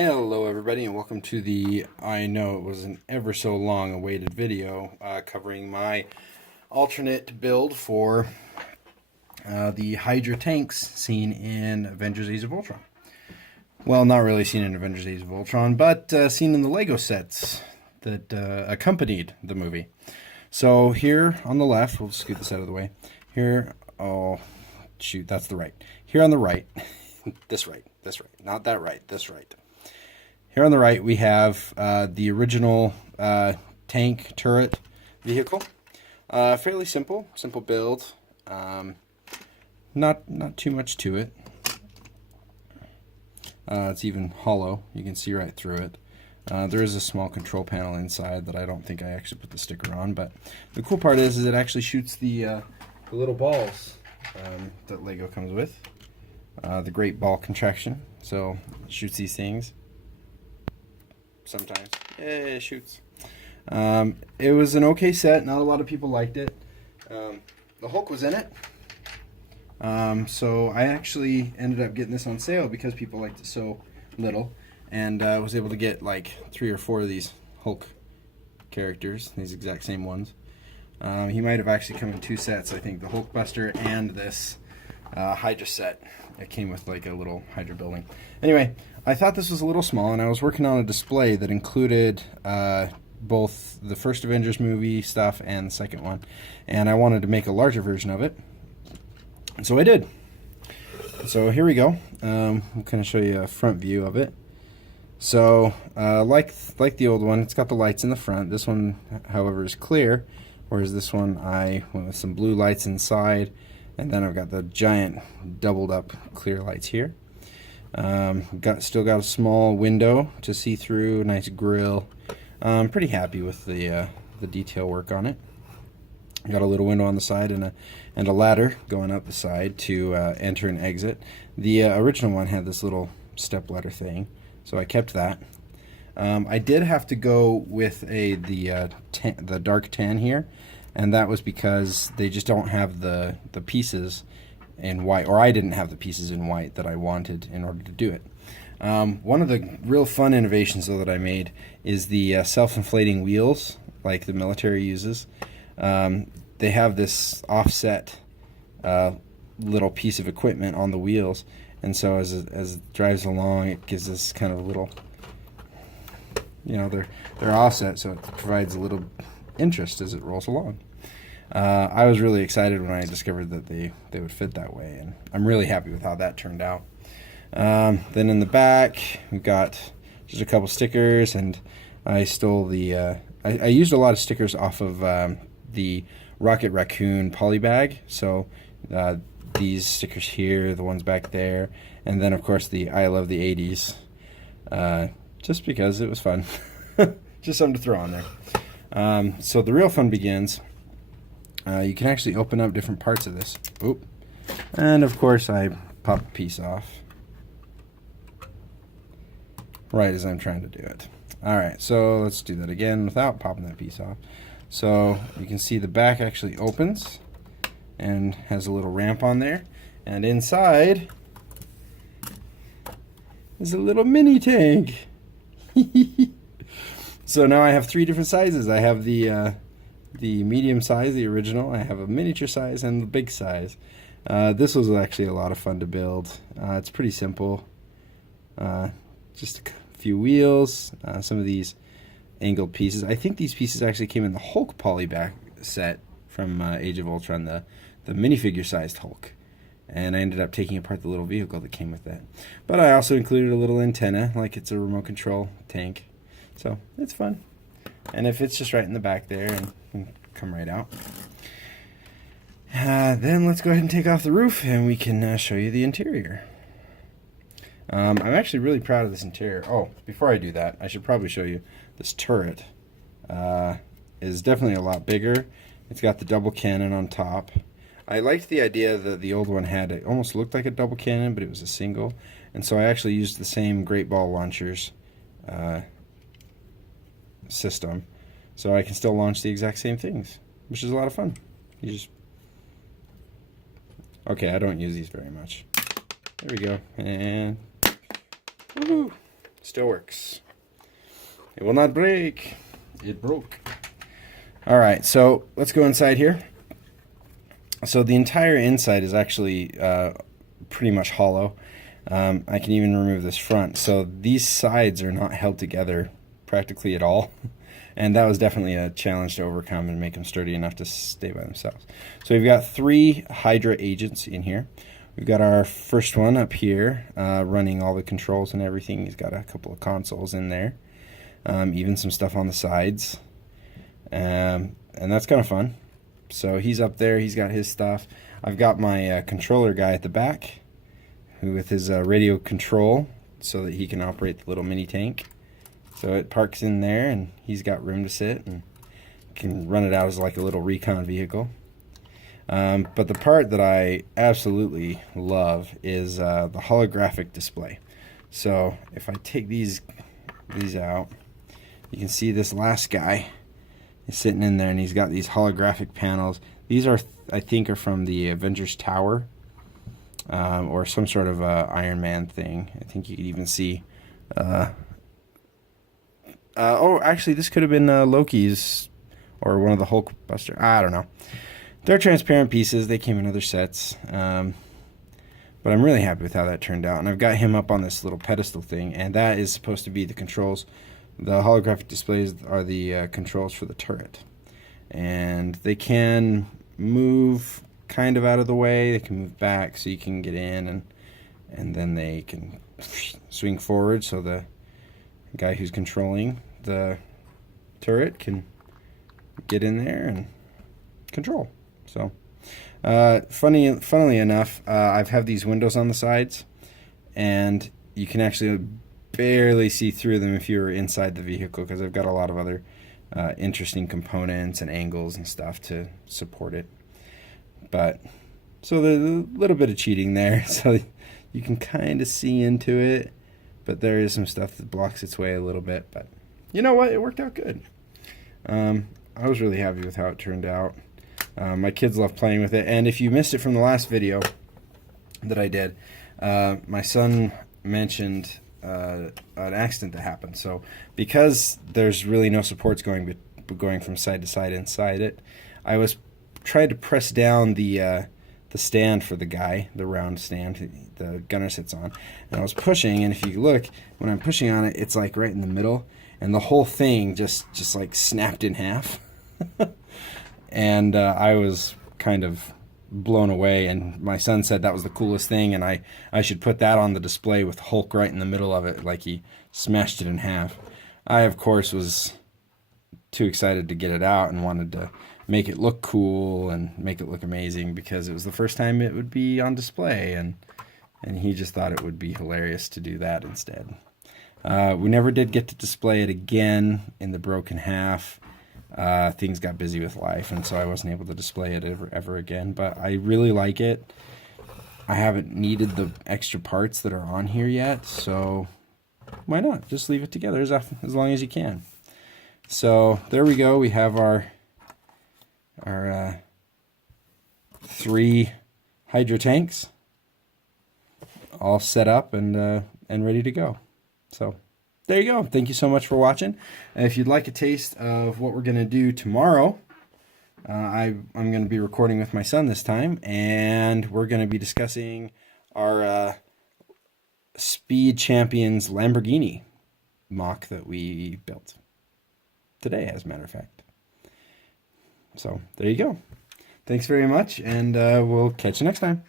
Hello everybody and welcome to the, I know it was an ever so long awaited video covering my alternate build for the Hydra tanks seen in Avengers Age of Ultron. Well, not really seen in Avengers Age of Ultron, but seen in the Lego sets that accompanied the movie. So here on the left, we'll scoot this out of the way. Here, oh shoot, that's the right. Here on the right, this right, not that right, this right. Here on the right, we have the original tank turret vehicle. Fairly simple build. Not too much to it. It's even hollow. You can see right through it. There is a small control panel inside that I don't think I actually put the sticker on. But the cool part is it actually shoots the little balls that Lego comes with. The great ball contraction. So it shoots these things. Sometimes it shoots. It was an okay set. Not a lot of people liked it. The Hulk was in it, so I actually ended up getting this on sale because people liked it so little, and I was able to get like 3 or 4 of these Hulk characters, these exact same ones. He might have actually come in 2 sets. I think the Hulkbuster and this Hydra set. It came with like a little Hydra building. Anyway, I thought this was a little small, and I was working on a display that included both the first Avengers movie stuff and the second one, and I wanted to make a larger version of it, and so I did. So here we go. I'm going to show you a front view of it. So like the old one, it's got the lights in the front. This one, however, is clear, whereas this one I went with some blue lights inside. And then I've got the giant doubled up clear lights here. Still got a small window to see through, nice grill. I'm pretty happy with the detail work on it. Got a little window on the side and a ladder going up the side to enter and exit. The original one had this little step ladder thing, so I kept that. I did have to go with the dark tan here. And that was because they just don't have the pieces in white, or I didn't have the pieces in white that I wanted in order to do it. One of the real fun innovations, though, that I made is the self-inflating wheels, like the military uses. They have this offset little piece of equipment on the wheels, and so as it drives along, it gives this kind of a little, they're offset, so it provides a little interest as it rolls along. I was really excited when I discovered that they would fit that way, and I'm really happy with how that turned out. Then in the back, we've got just a couple stickers, and I stole the I used a lot of stickers off of the Rocket Raccoon poly bag. So these stickers here, the ones back there, and then of course the I love the 80s, just because it was fun. Just something to throw on there. So the real fun begins. You can actually open up different parts of this. Oop. And of course I pop a piece off right as I'm trying to do it. Alright, so let's do that again without popping that piece off. So you can see the back actually opens and has a little ramp on there, and inside is a little mini tank. So now I have 3 different sizes. I have the medium size, the original. I have a miniature size and the big size. This was actually a lot of fun to build. It's pretty simple. Just a few wheels, some of these angled pieces. I think these pieces actually came in the Hulk polyback set from Age of Ultron, the minifigure sized Hulk. And I ended up taking apart the little vehicle that came with that. But I also included a little antenna, like it's a remote control tank. So it's fun, and it fits just right in the back there and can come right out. Then let's go ahead and take off the roof, and we can show you the interior. I'm actually really proud of this interior. Oh, before I do that, I should probably show you this turret. Is definitely a lot bigger. It's got the double cannon on top. I liked the idea that the old one had, it almost looked like a double cannon, but it was a single. And so I actually used the same Great Ball launchers system, so I can still launch the exact same things, which is a lot of fun. Okay, I don't use these very much. There we go, and woohoo! Still works. It will not break. It broke. All right, so let's go inside here. So the entire inside is actually pretty much hollow. I can even remove this front. So these sides are not held together practically at all. And that was definitely a challenge to overcome and make them sturdy enough to stay by themselves. So we've got 3 Hydra agents in here. We've got our first one up here running all the controls and everything. He's got a couple of consoles in there. Even some stuff on the sides. And that's kind of fun. So he's up there. He's got his stuff. I've got my controller guy at the back who with his radio control so that he can operate the little mini tank. So it parks in there, and he's got room to sit and can run it out as like a little recon vehicle. But the part that I absolutely love is the holographic display. So if I take these out, you can see this last guy is sitting in there, and he's got these holographic panels. These are, I think, are from the Avengers Tower or some sort of Iron Man thing. I think you could even see. Oh, actually, this could have been Loki's or one of the Hulk Buster. I don't know. They're transparent pieces. They came in other sets. But I'm really happy with how that turned out. And I've got him up on this little pedestal thing, and that is supposed to be the controls. The holographic displays are the controls for the turret. And they can move kind of out of the way. They can move back so you can get in, and then they can swing forward so the guy who's controlling the turret can get in there and control. So funnily enough, I've had these windows on the sides, and you can actually barely see through them if you're inside the vehicle, because I've got a lot of other interesting components and angles and stuff to support it. But so there's a little bit of cheating there, so you can kind of see into it. But there is some stuff that blocks its way a little bit. But you know what? It worked out good. I was really happy with how it turned out. My kids love playing with it. And if you missed it from the last video that I did, my son mentioned an accident that happened. So because there's really no supports going from side to side inside it, I was trying to press down the stand for the guy, the round stand the gunner sits on, and I was pushing, and if you look, when I'm pushing on it, it's like right in the middle, and the whole thing just like snapped in half. And I was kind of blown away, and my son said that was the coolest thing, and I should put that on the display with Hulk right in the middle of it, like he smashed it in half. I, of course, was too excited to get it out and wanted to make it look cool and make it look amazing, because it was the first time it would be on display, and he just thought it would be hilarious to do that instead. We never did get to display it again in the broken half. Things got busy with life, and so I wasn't able to display it ever again, but I really like it. I haven't needed the extra parts that are on here yet, so why not? Just leave it together as long as you can. So there we go. We have our 3 Hydra tanks all set up and ready to go. So there you go. Thank you so much for watching. If you'd like a taste of what we're going to do tomorrow, I'm going to be recording with my son this time, and we're going to be discussing our Speed Champions Lamborghini mock that we built today, as a matter of fact. So there you go. Thanks very much, and we'll catch you next time.